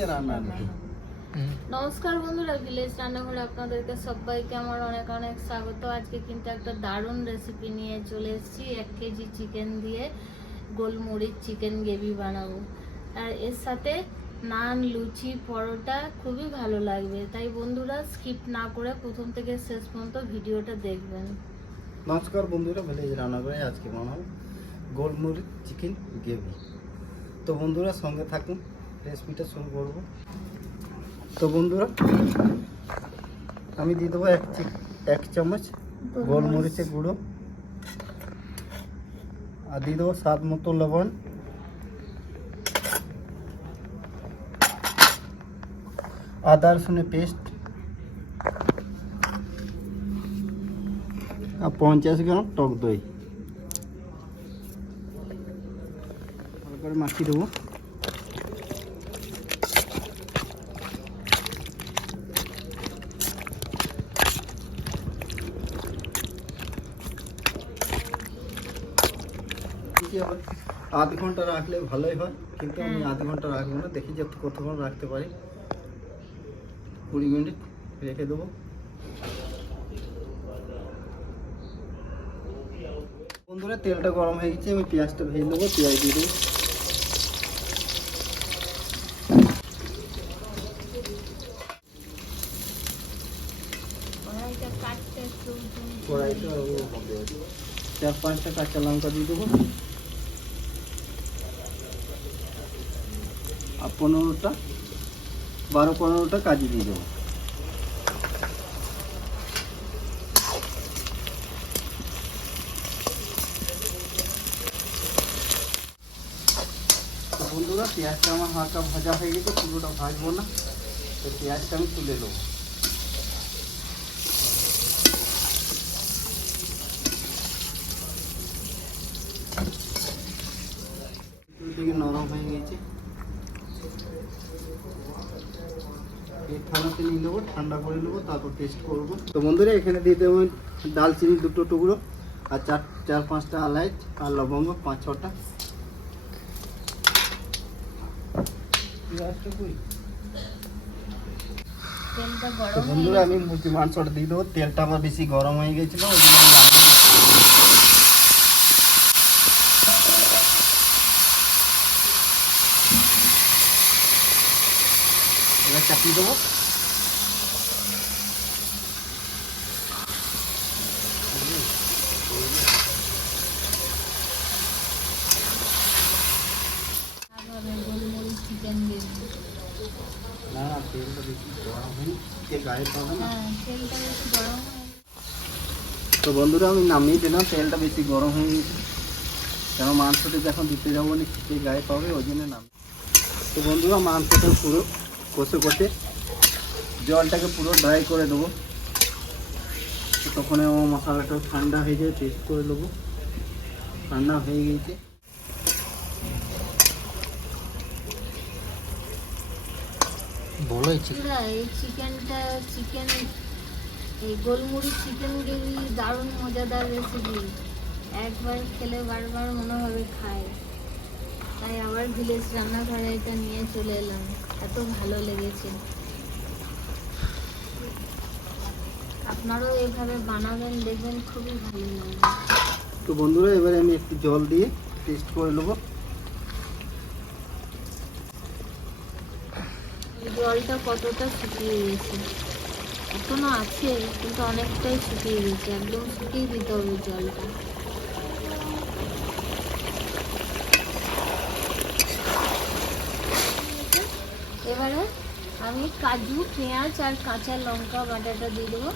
ভিলেজে রান্না। নমস্কার বন্ধুরা, ভিলেজ রান্নাঘরে আপনাদেরকে সবাইকে আমার অনেক অনেক স্বাগত। আজকে কিন্তু একটা দারুণ রেসিপি নিয়ে চলে এসেছি। 1 কেজি চিকেন দিয়ে গোলমরিচ চিকেন গ্রেভি বানাবো, আর এর সাথে নান, লুচি, পরোটা খুবই ভালো লাগবে। তাই বন্ধুরা স্কিপ না করে প্রথম থেকে শেষ পর্যন্ত ভিডিওটা দেখবেন। নমস্কার বন্ধুরা, ভিলেজ রান্নাঘরে আজকে বানাবো গোলমরিচ চিকেন গ্রেভি। তো বন্ধুরা সঙ্গে থাকুন, রেসিপিটা শুরু করব। তো বন্ধুরা আমি দিয়ে দেবো 1 চামচ গোলমরিচের গুঁড়ো, আর দিয়ে দেবো স্বাদ মতো লবণ, আদা রসুনের পেস্ট, আর 50 গ্রাম টক দই। ভালো করে মাখিয়ে দেবো। আধ ঘন্টা রাখলে ভালোই হয়, কিন্তু আমি আধ ঘন্টা রাখবো না, দেখি যে কতক্ষণ রাখতে পারি। 20 মিনিট রেখে দেবো। বন্ধুরা তেলটা গরম হয়ে গেছে, আমি পেঁয়াজটা ভেজে নেবো। পেঁয়াজ দিয়ে দেবো। কড়াইটা 4-5টা কাঁচা লঙ্কা দিয়ে দেবো, আর 12-15টা কাজু দিয়ে দেবো। তো বন্ধুরা পেঁয়াজটা আমার হালকা ভাজা হয়ে গেছে, পুরোটা ভাজবো না। তো পেঁয়াজটা আমি তুলে দেবো। দিকে নরম হয়ে গেছে, ঠান্ডাতে নিয়ে নেবো, ঠান্ডা করে নেবো, তারপর টেস্ট করবো। তো বন্ধুরা এখানে দিয়ে দেবো দালচিনি 2টো টুকরো, আর 4-5টা এলাচ, আর লবঙ্গ 5-6টা। তো বন্ধুরা আমি মুরগি মাংসটা দিয়ে দেবো। তেলটা আমার বেশি গরম হয়ে গেছিলো, ওই জন্য এবার চাপিয়ে দেবো। না তেলটা বেশি গরম হয়নি, গায়ে পাবে না। তো বন্ধুরা আমি নামিয়ে দিলাম, তেলটা বেশি গরম হয়ে গেছে, কেন মাংসটা যখন দিতে যাবো না ছিটে গায়ে পাবে, ওই জন্য নাম। তো বন্ধুরা মাংসটা পুরো কষে জলটাকে পুরো ড্রাই করে দেবো। তো তখন আমার মশলাটা ঠান্ডা হয়ে যায়, টেস্ট করে নেবো। ঠান্ডা হয়ে গেছে। বলো এই গোলমরিচ চিকেন গ্রেভি দারুণ মজাদার রেসিপি। একবার খেলে বারবার মনে হবে খাই, তাই আবার ভিলেজ রান্নাঘরে এটা নিয়ে চলে এলাম। এত ভালো লেগেছে, আপনারাও এভাবে বানাবেন, দেখবেন খুবই ভালো লাগবে। তো বন্ধুরা এবারে আমি একটু জল দিয়ে টেস্ট করে নেবো। জলটা কতটা শুকিয়ে গেছে, এখনো আছে কিন্তু অনেকটাই শুকিয়ে গেছে। একদম শুকিয়ে দিতে হবে জলটা। এবারে আমি কাজু, পেঁয়াজ আর কাঁচা লঙ্কা বাটাটা দিয়ে দেবো।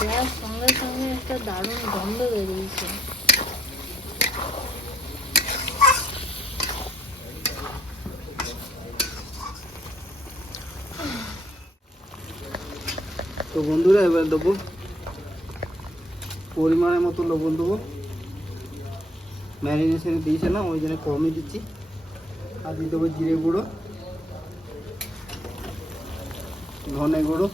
দেওয়ার সঙ্গে সঙ্গে একটা দারুণ গন্ধ বেরিয়েছে। তো বন্ধুরা এবার দেবো পরিমাণের মতো লবণ দেবো। ম্যারিনেশনে দিয়েছিলাম ওই জন্য কমই দিচ্ছি। আর দিয়ে দেবো জিরে গুঁড়ো, ধনে গুঁড়ো,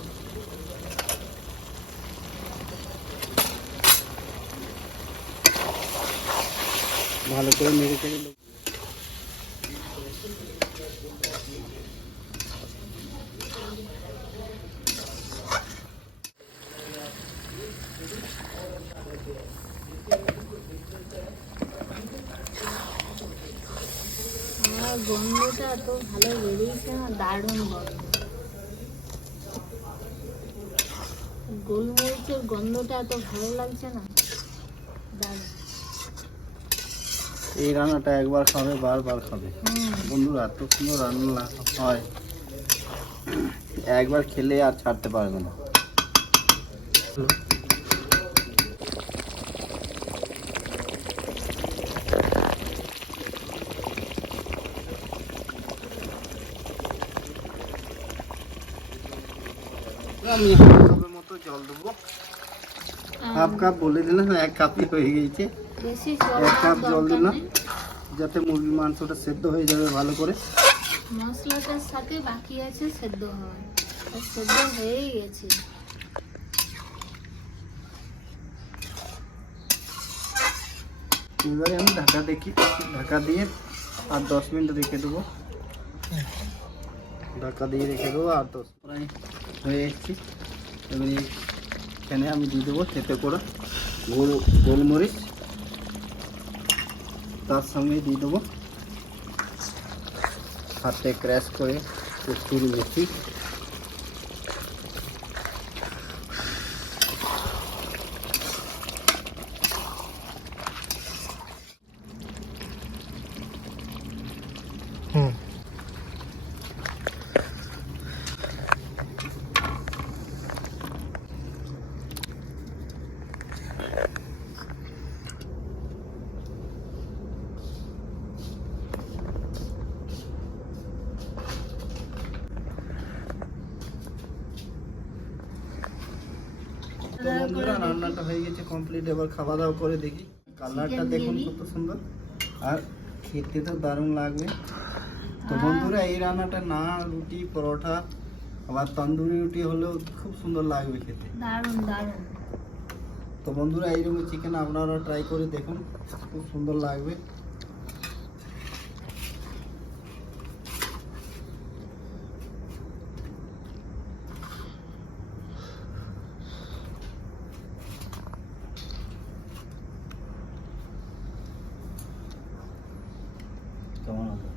ভালো করে নেড়ে চেড়ে আর গন্ধটা এত ভালো বেরিয়েছে না, দারুণ গন্ধ। গোলমরিচের গন্ধটা এত ভালো লাগছে না, দারুণ। এই রান্নাটা একবার খাবে বারবার খাবে বন্ধুরা, এত সুন্দর রান্না হয়, একবার খেলে আর ছাড়তে পারবে না। আমি হাফ কাপের মতো জল দেবো, হাফ কাপ বলে দিলাম, 1 কাপই হয়ে গেছে। বেশি 1 কাপ জল দরকার দিলাম নেই। যাতে মুরগির মাংসটা সেদ্ধ হয়ে যাবে ভালো করে। মশলাটার সাথে বাকি আছে সেদ্ধ হওয়া, আর সেদ্ধ হয়েই গেছে। এবারে আমি ঢাকা দিয়ে আর 10 মিনিট রেখে দেবো। ঢাকা দিয়ে রেখে দেবো আর 10 মিনিট হয়ে এসেছি। এবারে এখানে আমি দিয়ে দেবো থেতে করা গোলমরিচ, তার সঙ্গে দিয়ে দেবো হাতে ক্র্যাশ করে কসুরি মেথি, তো বন্ধুরা রান্নাটা হয়ে গেছে কমপ্লিট। এবার খাওয়া দাওয়া করে দেখি। কালারটা দেখুন কত সুন্দর, আর খেতে তো দারুণ লাগবে। তো বন্ধুরা এই রান্নাটা না রুটি পরোটা আবার তন্দুরি রুটি হলেও খুব সুন্দর লাগবে খেতে, দারুণ দারুণ। তো বন্ধুরা এইরকম চিকেন আপনারা ট্রাই করে দেখুন, খুব সুন্দর লাগবে। কেমন হবে?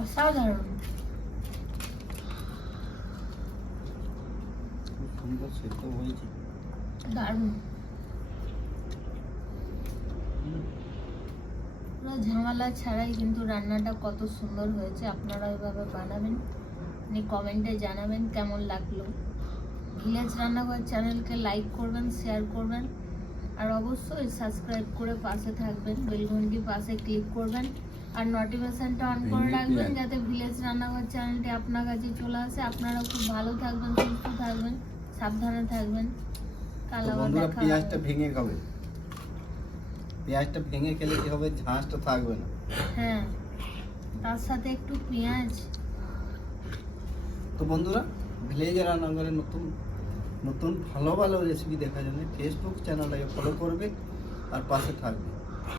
অসাধারণ। খুব সুন্দর সেদ্ধ হয়েছে, দারুণ। পুরো ঝামেলা ছাড়াই কিন্তু রান্নাটা কত সুন্দর হয়েছে। আপনারা এভাবে বানাবেন, আপনি কমেন্টে জানাবেন কেমন লাগলো। ভিলেজ রান্নাঘর চ্যানেলকে লাইক করবেন, শেয়ার করবেন, আর অবশ্যই সাবস্ক্রাইব করে পাশে থাকবেন, বেলঘন্টি পাশে ক্লিক করবেন, আর নোটিফিকেশনটা অন করে রাখবেন যাতে ভিলেজ রান্নাঘর চ্যানেলটি আপনার কাছে চলে আসে। আপনারা খুব ভালো থাকবেন, সুস্থ থাকবেন, সাবধানে থাকবেন। কাল তো আবার বন্ধুরা দেখা পেঁয়াজটা হবে। ভেঙে খাবে, পেঁয়াজটা ভেঙে খেলে কি হবে, ঝাঁসটা থাকবে না। হ্যাঁ, তার সাথে একটু পেঁয়াজ। তো বন্ধুরা ভিলেজ রান্নাঘরের নতুন নতুন ভালো ভালো রেসিপি দেখার জন্য ফেসবুক চ্যানেলটাকে ফলো করবে আর পাশে থাকবে।